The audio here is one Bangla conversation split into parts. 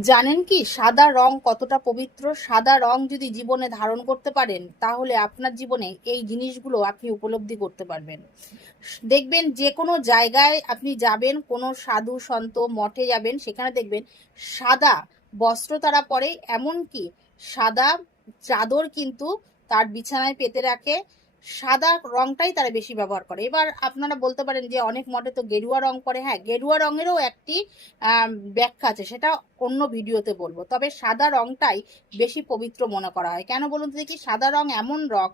জানেন কি সাদা রং কতটা পবিত্র? সাদা রং যদি জীবনে ধারণ করতে পারেন তাহলে আপনার জীবনে এই জিনিসগুলো আপনি উপলব্ধি করতে পারবেন। দেখবেন যে কোনো জায়গায় আপনি যাবেন, কোনো সাধু সন্ত মঠে যাবেন, সেখানে দেখবেন সাদা বস্ত্র তারা পরে, এমনকি সাদা চাদর কিন্তু তার বিছানায় পেতে রাখে। সাদা রংটাই তারা বেশি ব্যবহার করে। এবার আপনারা বলতে পারেন যে অনেক মঠে তো গেরুয়া রং পরে। হ্যাঁ, গেরুয়া রঙেরও একটি ব্যাখ্যা আছে, সেটা অন্য ভিডিওতে বলবো। তবে সাদা রংটাই বেশি পবিত্র মনে করা হয়। কেন বলুন তো দেখি? সাদা রং এমন রং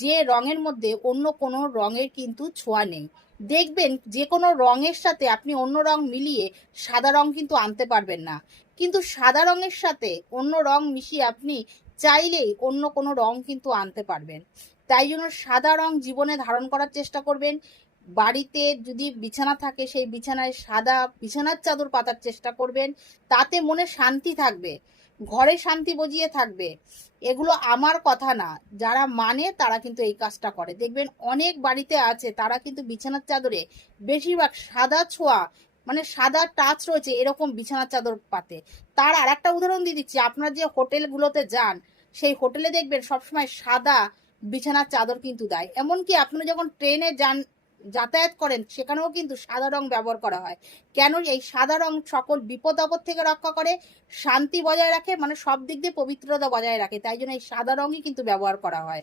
যে রঙের মধ্যে অন্য কোনো রঙের কিন্তু ছোঁয়া নেই। দেখবেন যে কোনো রঙের সাথে আপনি অন্য রং মিলিয়ে সাদা রং কিন্তু আনতে পারবেন না, কিন্তু সাদা রঙের সাথে অন্য রং মিশিয়ে আপনি চাইলেই অন্য কোনো রং কিন্তু আনতে পারবেন। তাই জন্য সাদা রং জীবনে ধারণ করার চেষ্টা করবেন। বাড়িতে যদি বিছানা থাকে সেই বিছানায় সাদা বিছানার চাদর পাতার চেষ্টা করবেন। তাতে মনে শান্তি থাকবে, ঘরে শান্তি বজিয়ে থাকবে। এগুলো আমার কথা না, যারা মানে তারা কিন্তু এই কাজটা করে। দেখবেন অনেক বাড়িতে আছে, তারা কিন্তু বিছানার চাদরে বেশিরভাগ সাদা ছোঁয়া, মানে সাদা টাচ রয়েছে এরকম বিছানার চাদর পাতে। তার আর একটা উদাহরণ দিয়ে দিচ্ছি, আপনার যে হোটেলগুলোতে যান সেই হোটেলে দেখবেন সবসময় সাদা বিছানার চাদর কিন্তু দেয়। এমনকি আপনি যখন ট্রেনে যান, যাতায়াত করেন, সেখানেও কিন্তু সাদা রং ব্যবহার করা হয়। কেন? এই সাদা রং সকল বিপদ আপদ থেকে রক্ষা করে, শান্তি বজায় রাখে, মানে সব দিক দিয়ে পবিত্রতা বজায় রাখে। তাই জন্য এই সাদা রঙই কিন্তু ব্যবহার করা হয়।